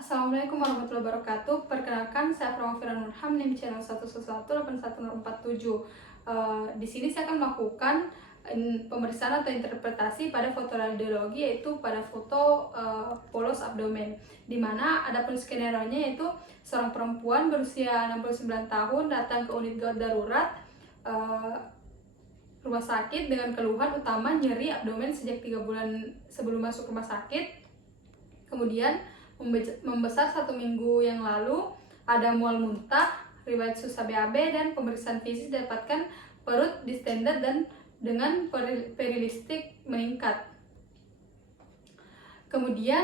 Assalamualaikum warahmatullahi wabarakatuh. Perkenalkan, saya Fira Nurham, NIM channel 111818047. Di sini saya akan melakukan pemeriksaan atau interpretasi pada foto radiologi, yaitu pada foto polos abdomen, di mana ada pun skenario-nya yaitu seorang perempuan berusia 69 tahun datang ke unit gawat darurat rumah sakit dengan keluhan utama nyeri abdomen sejak 3 bulan sebelum masuk rumah sakit. Kemudian membesar 1 minggu yang lalu, ada mual muntah, riwayat susah BAB, dan pemeriksaan fisik didapatkan perut distended dan dengan perilistik meningkat. Kemudian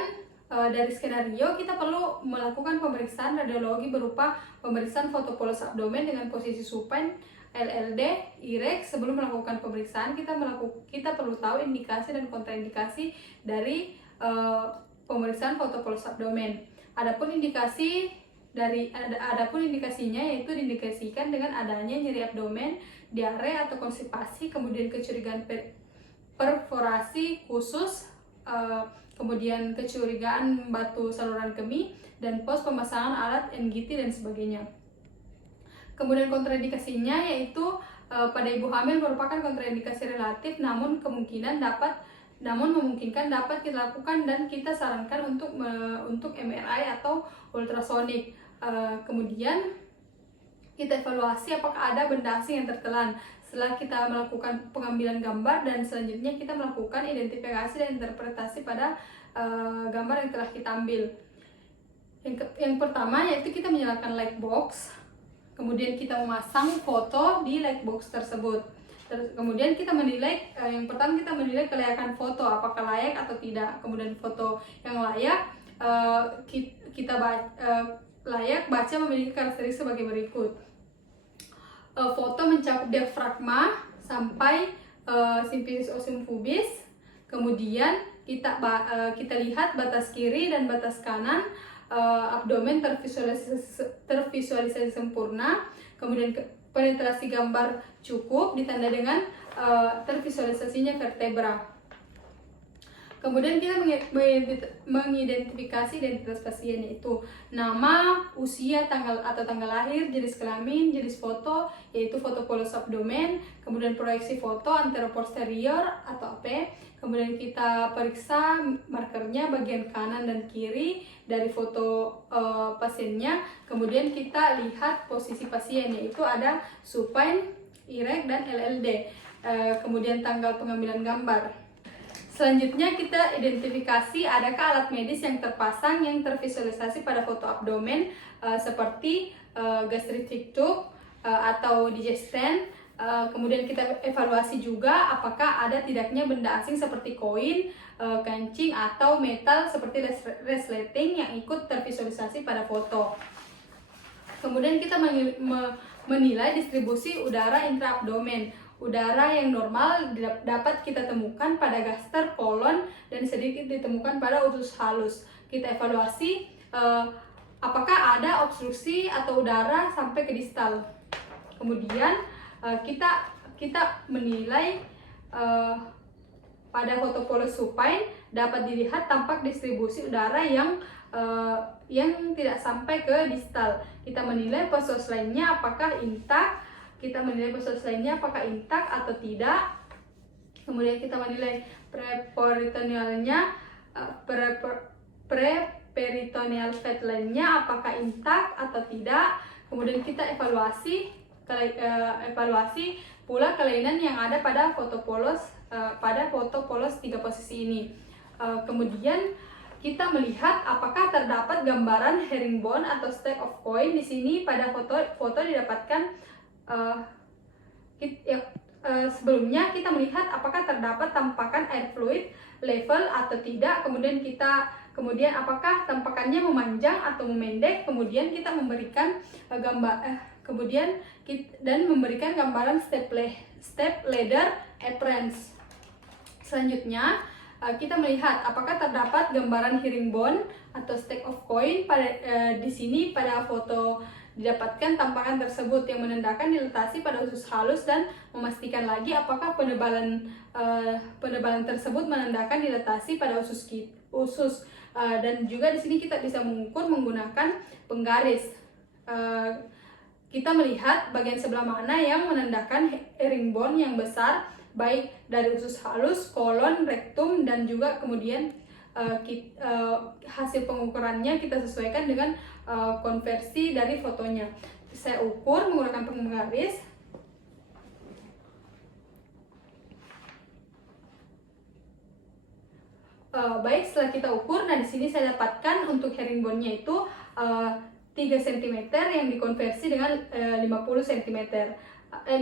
dari skenario kita perlu melakukan pemeriksaan radiologi berupa pemeriksaan foto polos abdomen dengan posisi supine, LLD, IREX. Sebelum melakukan pemeriksaan kita perlu tahu indikasi dan kontraindikasi dari pemeriksaan foto polos abdomen. Adapun indikasinya yaitu diindikasikan dengan adanya nyeri abdomen, diare atau konstipasi, kemudian kecurigaan perforasi khusus, kemudian kecurigaan batu saluran kemih, dan pos pemasangan alat NGT dan sebagainya. Kemudian kontraindikasinya yaitu pada ibu hamil merupakan kontraindikasi relatif, namun memungkinkan dapat kita lakukan dan kita sarankan untuk MRI atau ultrasonik. Kemudian kita evaluasi apakah ada benda asing yang tertelan. Setelah kita melakukan pengambilan gambar, dan selanjutnya kita melakukan identifikasi dan interpretasi pada gambar yang telah kita ambil. Yang pertama yaitu kita menyalakan light box, kemudian kita memasang foto di light box tersebut. Kemudian kita menilai, yang pertama kita menilai kelayakan foto, apakah layak atau tidak. Kemudian foto yang layak, layak baca memiliki karakteristik sebagai berikut. Foto mencakup diafragma sampai simfisis osseum pubis. Kemudian kita lihat batas kiri dan batas kanan abdomen tervisualisasi sempurna. Kemudian penetrasi gambar cukup ditanda dengan tervisualisasinya vertebra. Kemudian kita mengidentifikasi identitas pasien, yaitu nama, usia, tanggal lahir, jenis kelamin, jenis foto yaitu foto polos abdomen, kemudian proyeksi foto anteroposterior atau AP. Kemudian kita periksa markernya bagian kanan dan kiri dari foto pasiennya. Kemudian kita lihat posisi pasien, yaitu ada supine, IREX, dan LLD. Kemudian tanggal pengambilan gambar. Selanjutnya kita identifikasi adakah alat medis yang terpasang yang tervisualisasi pada foto abdomen, seperti gastric tube atau digestion. Kemudian kita evaluasi juga apakah ada tidaknya benda asing seperti koin, kancing, atau metal seperti resleting yang ikut tervisualisasi pada foto. Kemudian kita menilai distribusi udara intraabdomen. Udara yang normal dapat kita temukan pada gaster, kolon, dan sedikit ditemukan pada usus halus. Kita evaluasi apakah ada obstruksi atau udara sampai ke distal. Kemudian kita menilai pada foto polos supine dapat dilihat tampak distribusi udara yang tidak sampai ke distal. Kita menilai pos lainnya apakah intak. Atau tidak. Kemudian kita menilai preperitoneal fat lainnya apakah intak atau tidak. Kemudian kita evaluasi pula kelainan yang ada pada foto polos 3 posisi ini. Kemudian kita melihat apakah terdapat gambaran herringbone atau stack of coin. Di sini pada foto didapatkan sebelumnya kita melihat apakah terdapat tampakan air fluid level atau tidak. Kemudian apakah tampakannya memanjang atau memendek. Kemudian kita memberikan memberikan gambaran step ladder appearance. Selanjutnya kita melihat apakah terdapat gambaran herringbone atau stack of coin di sini pada foto didapatkan tampakan tersebut yang menandakan dilatasi pada usus halus dan memastikan lagi apakah penebalan tersebut menandakan dilatasi pada usus. Dan juga di sini kita bisa mengukur menggunakan penggaris. Kita melihat bagian sebelah mana yang menandakan herringbone yang besar, baik dari usus halus, kolon, rektum, dan juga kemudian hasil pengukurannya kita sesuaikan dengan konversi dari fotonya. Saya ukur menggunakan penggaris. Baik, setelah kita ukur, nah di sini saya dapatkan untuk herringbone-nya itu 3 cm yang dikonversi dengan 50 cm, 50%.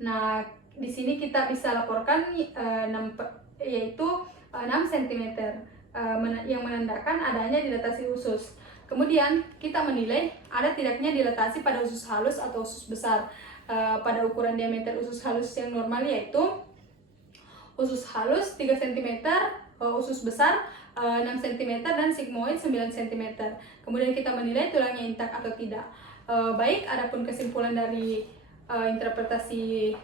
Nah, di sini kita bisa laporkan yaitu 6 cm yang menandakan adanya dilatasi usus. Kemudian kita menilai ada tidaknya dilatasi pada usus halus atau usus besar. Pada ukuran diameter usus halus yang normal yaitu usus halus 3 cm, usus besar 6 cm, dan sigmoid 9 cm. Kemudian kita menilai tulangnya intak atau tidak. Baik, adapun kesimpulan dari interpretasi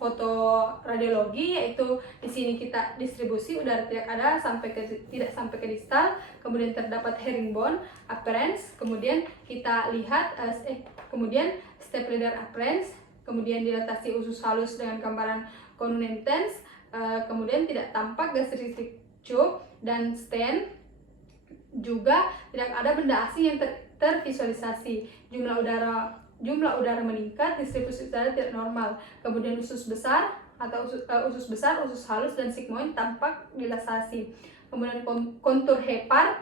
foto radiologi yaitu di sini kita distribusi udara tidak ada tidak sampai ke distal, kemudian terdapat herringbone appearance, kemudian kita lihat kemudian step-leader appearance, kemudian dilatasi usus halus dengan gambaran conum intens, kemudian tidak tampak gastritic tube dan stent, juga tidak ada benda asing yang tervisualisasi. Jumlah udara meningkat, distribusi udara tidak normal. Kemudian usus besar, usus halus dan sigmoid tampak dilatasi. Kemudian kontur hepar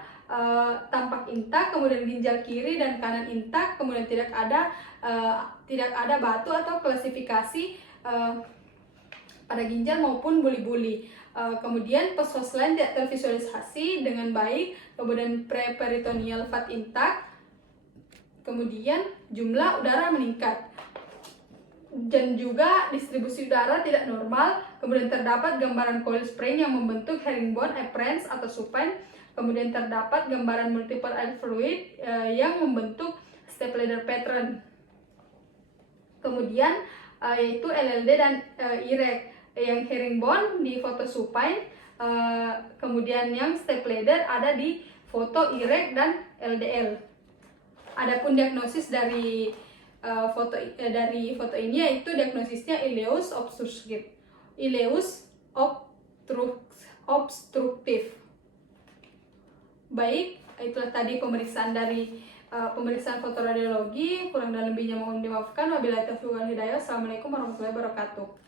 tampak intak, kemudian ginjal kiri dan kanan intak, kemudian tidak ada batu atau klasifikasi pada ginjal maupun buli-buli. Kemudian pos lain tidak tervisualisasi dengan baik, kemudian preperitoneal fat intak, kemudian jumlah udara meningkat, dan juga distribusi udara tidak normal. Kemudian terdapat gambaran coil spring yang membentuk herringbone appearance atau supine, kemudian terdapat gambaran multiple air fluid yang membentuk step-ladder pattern, kemudian yaitu LLD dan erect. Yang herringbone di foto supine, kemudian yang step-ladder ada di foto erect dan LDL. Adapun diagnosis dari foto ini yaitu diagnosisnya ileus obstruktif. Baik, itulah tadi pemeriksaan foto radiologi. Kurang dan lebihnya mohon dimaafkan. Wabillahi taufiq wal hidayah. Assalamualaikum warahmatullahi wabarakatuh.